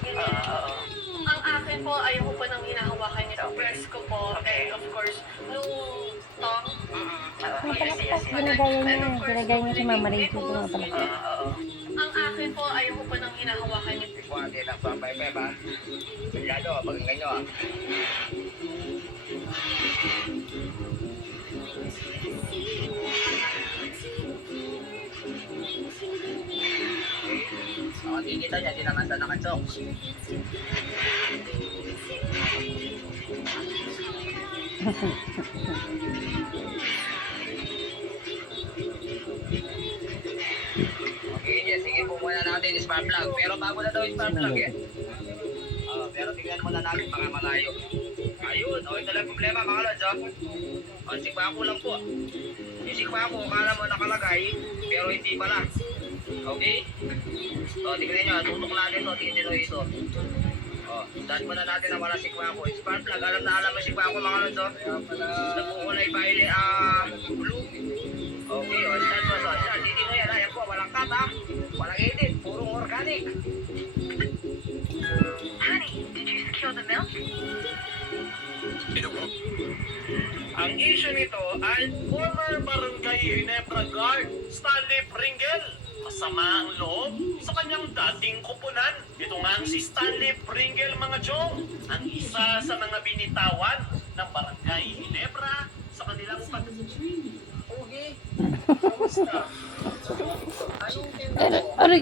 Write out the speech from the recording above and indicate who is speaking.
Speaker 1: sige. Ang akin po, ayoko po nang hinahawakan niyo sa breast ko po.
Speaker 2: Okay.
Speaker 1: And of course, yung tongue.
Speaker 2: Mm-mm. Oo,
Speaker 3: Yung
Speaker 2: yes, yes,
Speaker 3: palakpak,
Speaker 2: yes.
Speaker 3: ginagaya niya. Ginagaya niya si Mama Rachel. Yung
Speaker 2: Oo,
Speaker 3: palakpak.
Speaker 2: oo.
Speaker 1: Ang akin po, ayoko po nang hinahawakan niyo.
Speaker 4: Huwag din ang pampay-pep ha. Sigado, pakinggan nyo ha.
Speaker 2: Ako kikita niya, di naman sa nakatsok.
Speaker 4: Okay, yes, sige po muna natin spark plug. Pero bago na daw yung spark plug eh. Ah, pero tingnan muna natin baka malayo. Ayun, oh, ito lang yung problema mga lods, oh. Oh, sikbako lang po. Yung sikbako, kala mo nakalagay, pero hindi pala. Okay? Oh, tingnan nyo, tutok natin to, tingnan nyo ito. Oh, dahil muna natin na wala sikbako. Yung Spark plug, alam na alam mo sikbako mga lods, oh. Nakukulay violet, ah, blue. Okay, o, start mo, so, start. Hindi mo yan, ayan po, walang cut, ha? Walang edit, purong organic.
Speaker 1: Honey, did you secure the milk?
Speaker 5: Ang issue nito ay former Barangay Stanley Pringle. Masama ang loob sa kanyang dating kupunan. Ito nga ang si Stanley Pringle mga chong, ang isa sa mga binitawan ng Barangay Ginebra sa kanilang pag... Okay. Kamusta?
Speaker 3: Aray!